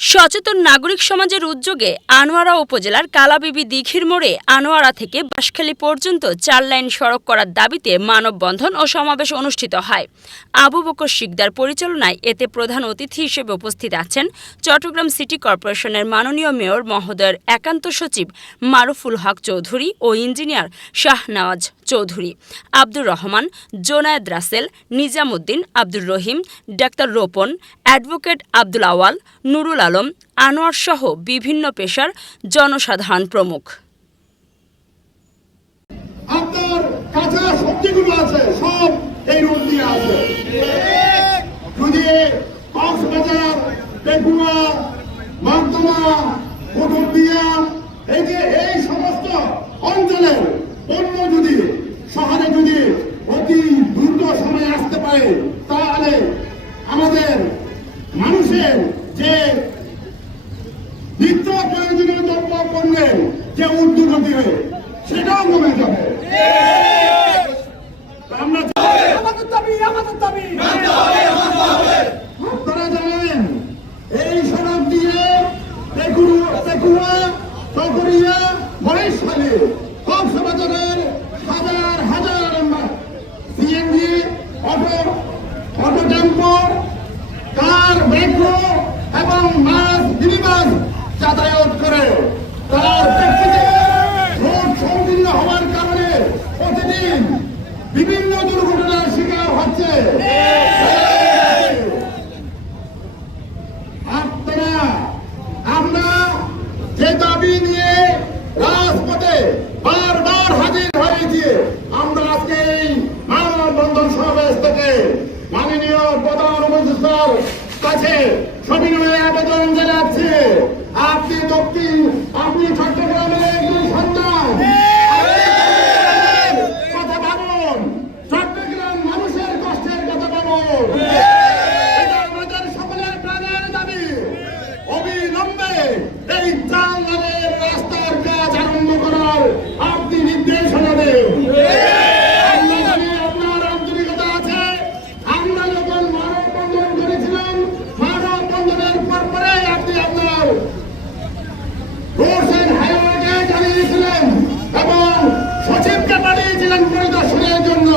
সচেতন নাগরিক সমাজের উদ্যোগে আনোয়ারা উপজেলার কালাবিবি দীঘির মোড়ে আনোয়ারা থেকে বাঁশখালী পর্যন্ত চার লাইন সড়ক করার দাবিতে মানববন্ধন ও সমাবেশ অনুষ্ঠিত হয়। আবু বকর শিকদার পরিচালনায় এতে প্রধান অতিথি হিসেবে উপস্থিত আছেন চট্টগ্রাম সিটি কর্পোরেশনের মাননীয় মেয়র মহোদয়ের একান্ত সচিব মারুফুল হক চৌধুরী ও engineer Shahnawaz Chowdhury, Abdur Rahman, Zonayed Rasel, Nizamuddin, Abdur Rahim, doctor Ropon, advocate Abdul Awal, Nurul Alam, Anwar সহ বিভিন্ন পেশার জনসাধারণ প্রমুখ এই যে এই সমস্ত অঞ্চলের পণ্য যদি শহরে যদি অতি দ্রুত পারে তাহলে আমাদের মানুষের যে নিত্য প্রয়োজনীয় দ্রব্য পণ্যের যে উদ্যোগতি সেটাও কমে যাবে আমরা আমাদের দাবি আমাদের দাবি। যাতায়াত করে, তার প্রেক্ষিতে রোড সংকীর্ণ হওয়ার কারণে প্রতিদিন বিভিন্ন দুর্ঘটনার শিকার হচ্ছে। আমরা বারবার হাজির হয়েছি, আমরা মাননীয় কাছে সবিনয়ে আবেদন জানাচ্ছে। আপনি দক্ষিণ, আপনি চট্টগ্রামের একজন সন্তান। কথা ভাবুন চট্টগ্রাম মানুষের কষ্টের কথা ভাবুন এটা আমাদের সকলের প্রাণের দাবি অবিলম্বে এই চাল নামের রাস্তার কাজ আরম্ভ করার আপনি নির্দেশনা দেন আমরা জানি আপনার আন্তরিকতা আছে আমরা যখন মানববন্ধন করেছিলাম মানববন্ধনের পর পরে আপনি আপনার রোডস এন্ড হাইওয়েকে জানিয়েছিলেন এবং সচিবকে পাঠিয়েছিলেন পরিদর্শনের জন্য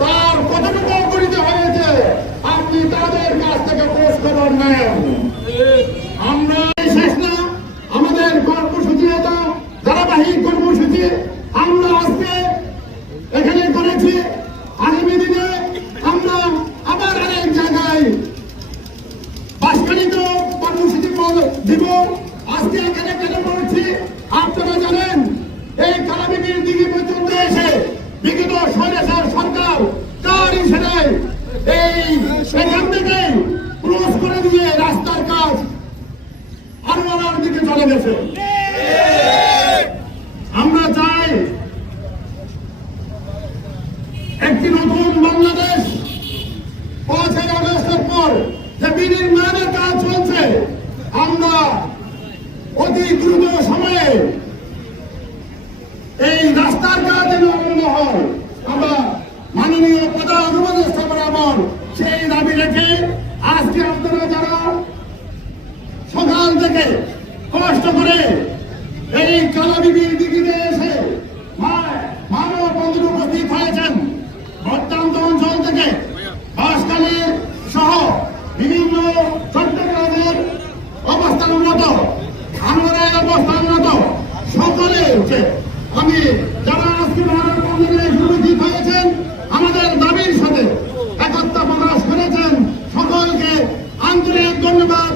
তার কতটুকু অগণিত হয়েছে আপনি তাদের কাছ থেকে আমরা আবার আরেক জায়গায় বাসখালিত কর্মসূচি দিব। আজকে এখানে কেন বলছি, আপনারা জানেন, এই কালাবিটির দিকে পর্যন্ত এসে বিগত স্বৈরাচার সরকার তার হিসেবে এই সেখান থেকে ক্রস করে দিয়ে রাস্তার কাজ আনোয়ারার দিকে চলে গেছে। আমরা চাই একটি নতুন বাংলাদেশ। পাঁচই আগস্টের পর যে বিনির্মাণের কাজ চলছে, আমরা অতি দ্রুত সময়ে এই রাস্তার কাজ যেন আরম্ভ হয়। আমরা বিবির ডিগিতে এসে মানব বন্ধু উপস্থিত হয়েছেন। প্রত্যন্ত অঞ্চল থেকে বাসকালীর সহ বিভিন্ন চট্টগ্রামের অবস্থানরত অবস্থান অবস্থানরত সকলে উঠে আমি যারা আজকে মানব বন্ধুদের উপস্থিত হয়েছেন, আমাদের দাবির সাথে একত্র প্রকাশ করেছেন, সকলকে আন্তরিক ধন্যবাদ।